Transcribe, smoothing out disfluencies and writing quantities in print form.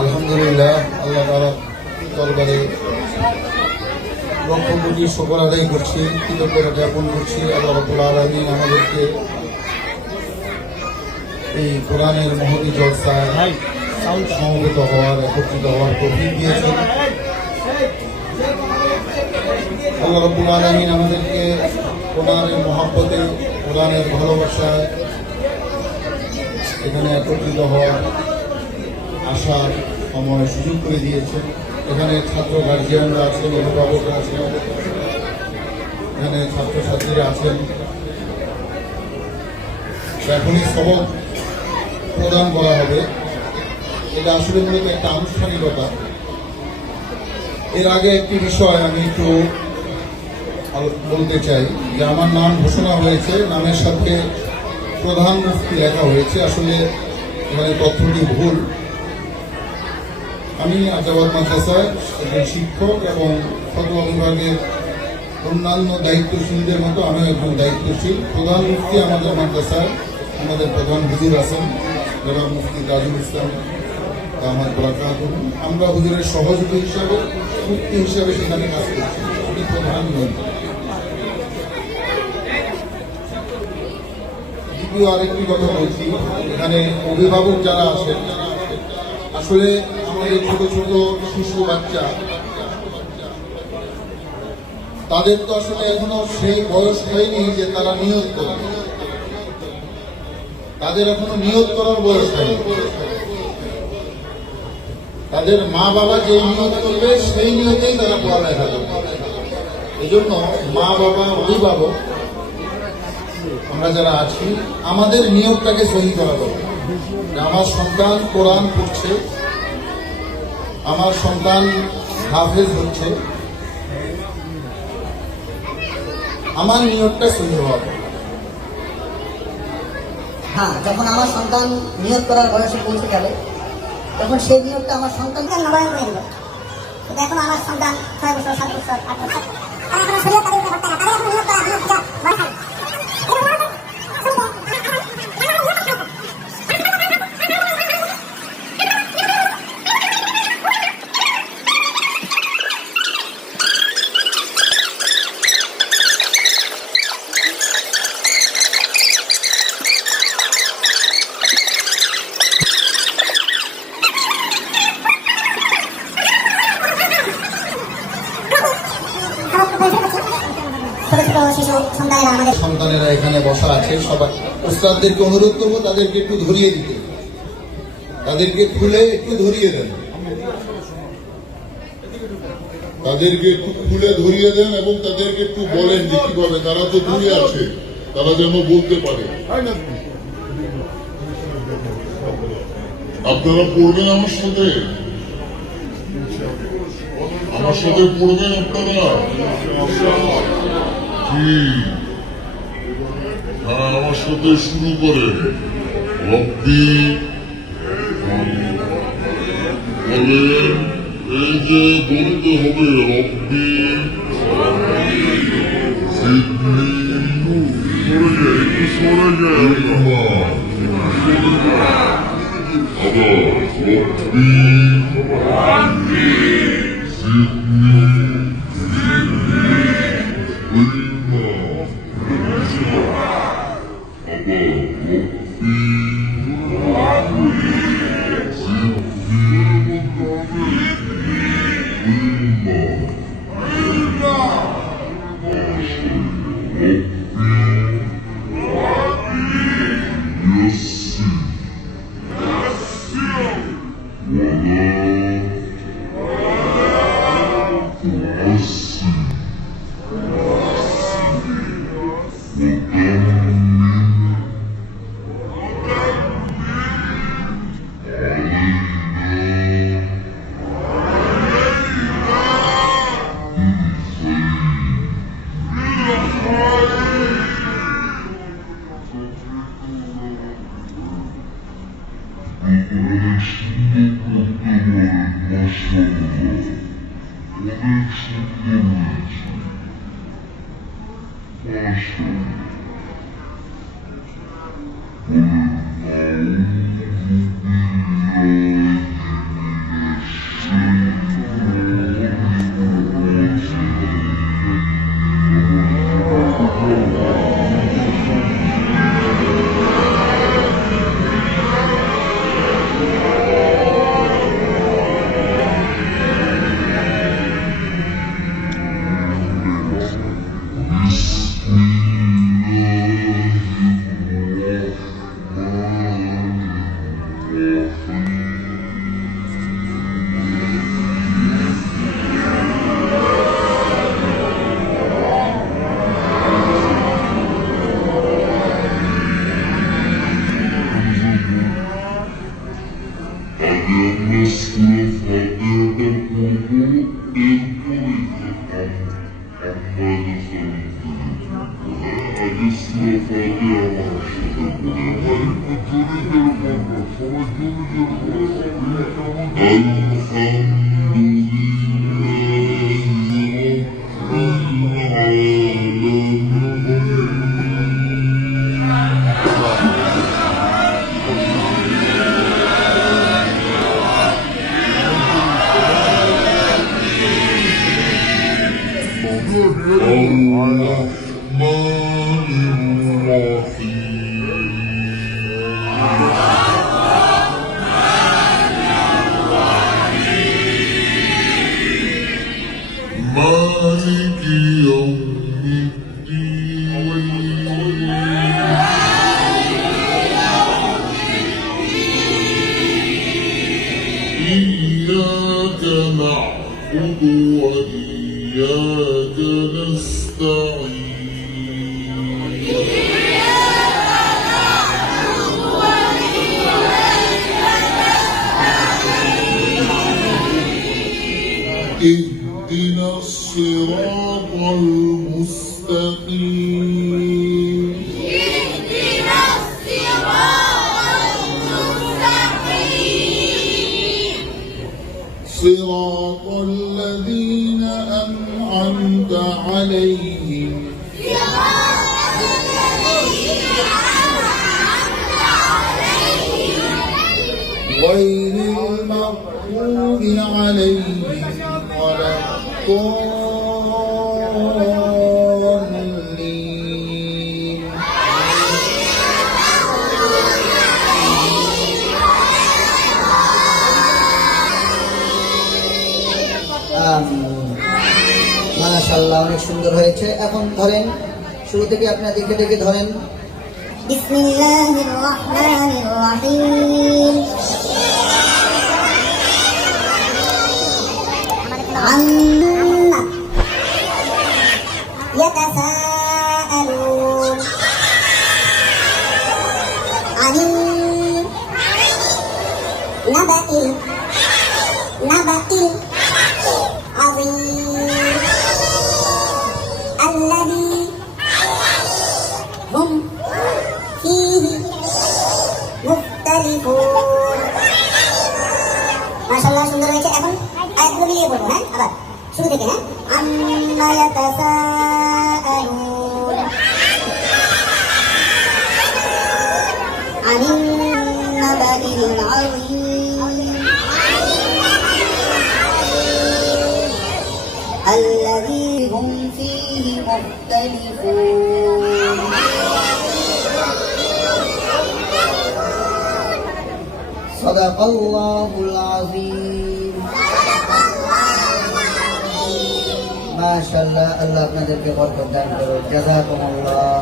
আলহামদুলিল্লাহ, আল্লাহ তাআলার দরবারে লক্ষ কোটি শুকর আদায় করছি, কৃতজ্ঞতা জ্ঞাপন করছি। আল্লাহ রাব্বুল আলামিন আমাদেরকে এই কোরআনের মহতী জলসায় সমবেত হওয়ার, একত্রিত হওয়ার তৌফিক দিয়েছেন। আল্লাহ রাব্বুল আলামিন আমাদেরকে কোরআনের মহব্বতে, কোরআনের ভালোবাসায় এখানে একত্রিত হওয়ার আসার সময় সুযোগ করে দিয়েছেন। এখানে ছাত্র গার্জিয়ানরা আছেন, অভিভাবকরা আছেন, এখানে ছাত্রছাত্রীরা আছেন। এখনই সবক প্রদান করা হবে। এটা আসলে মূলত একটা আনুষ্ঠানিকতা। এর আগে একটি বিষয় আমি একটু বলতে চাই যে আমার নাম ঘোষণা হয়েছে, নামের সাথে প্রধান মুফতি লেখা হয়েছে। আসলে এখানে তথ্যটি ভুল। আমি আজাবাদ মাদ্রাসার একজন শিক্ষক এবং ফতোয়া বিভাগের অন্যান্য দায়িত্বশীলদের মতো আমি একজন দায়িত্বশীল। প্রধান মুফতি আমাদের মাদ্রাসায় আমাদের প্রধান হুজুর আছেন, যারা মুফতি তাজুল ইসলাম আমার বরাকাত। আমরা হুজুরের সহযোগী হিসাবে, মুফতি হিসাবে সেখানে কাজ করছি। আমি প্রধান নই। দ্বিতীয় আরেকটি কথা বলছি, এখানে অভিভাবক যারা আছেন, আসলে আমাদের ছোট ছোট শিশু বাচ্চা, তাদের তো আসলে এখনো সেই বয়স হয়নি যে তারা নিয়ত করবে। তাদের এখনো নিয়ত করার বয়স হয়নি। তাদের মা বাবা যে নিয়ত করবে সেই নিয়তেই তারা পড়ালেখা করবে। এই জন্য মা বাবা, অভিভাবক আমরা যারা আছি, আমাদের নিয়তটাকে সহি করা দরকার। আমার সন্তান কোরআন পড়ছে, আমার সন্তান হাফেজ হচ্ছে, আমার নিয়তটা সহি হওয়া। হ্যাঁ, যখন আমার সন্তান নিয়োগ করার বয়সে পৌঁছে যাবে, তখন সেই নিয়োগটা আমার সন্তানকে নবায়ন করে দেবে। কিন্তু এখন আমার সন্তান 6 বছর, 7 বছর, 8 বছর, তারা এখনো শরীয়ত তাদের উপরে হত্যা, তাদের এখন নিয়োগ করা এখনো বয়স হয়। সন্তানেরা এখানে বসা আছে, সবাই উস্তাদদেরকে অনুরোধ করবো তাদেরকে একটু ধরিয়ে দিতে, তাদেরকে খুলে একটু ধরিয়ে দেন, তাদেরকে একটু খুলে ধরিয়ে দেন এবং তাদেরকে একটু বলেন যে কিভাবে, তারা তো দূরে আছে, তারা যেন বলতে পারে। আপনারা পড়বেন আমার সাথে, আমার সাথে পড়বেন আপনারা কি? হ্যাঁ, আমার সাথে শুরু করেন। রব্বি বলেন, এই যে বলতে হবে রব্বি সিদ্ধি, একটু সরে যায় আবার রব্বি সিদ্ধি অনেক সুন্দর করতে পারেন, মাশাআল্লাহ, অনেক সুন্দর হয়েছে, মাশাআল্লাহ। বলেন আউযু বিল্লাহি আমরা সূরা ফাতিহাটা পড়ব, এরপরে আমরা আগে সূরা ফাতিহা আমার সাথে পড়ে الرحمن الرحيم مالك يوم الدين إياك نعبد وإياك نستعين اهدنا الصراط المستقيم اهدنا الصراط المستقيم صراط الذين أنعمت عليهم صراط الذين أنعمت عليهم غير المغضوب عليهم ولا الضالين মাশাআল্লাহ, অনেক সুন্দর হয়েছে। এখন ধরেন শুরু থেকে আপনারা দেখে দেখে ধরেন। বিসমিল্লাহির রহমানির রহিম। عما يتساءلون عن النبأ العظيم الذي هم فيه مختلفون। মাশাআল্লাহ, সুন্দর হয়েছে। এখন আয়াতগুলো মিলিয়ে পড়বো। হ্যাঁ, আবার শুরু থেকে। হ্যাঁ, আম্মা ইয়াতাসাআলুন আনিন নাবাইল আযীম আল্লাযী হুম ফীহি মুখতালিফুন। সাদাকাল্লাহুল আযীম। মাশাআল্লাহ, আল্লাহ আপনাদেরকে বরকত দান করুন। জাযাকুমুল্লাহ।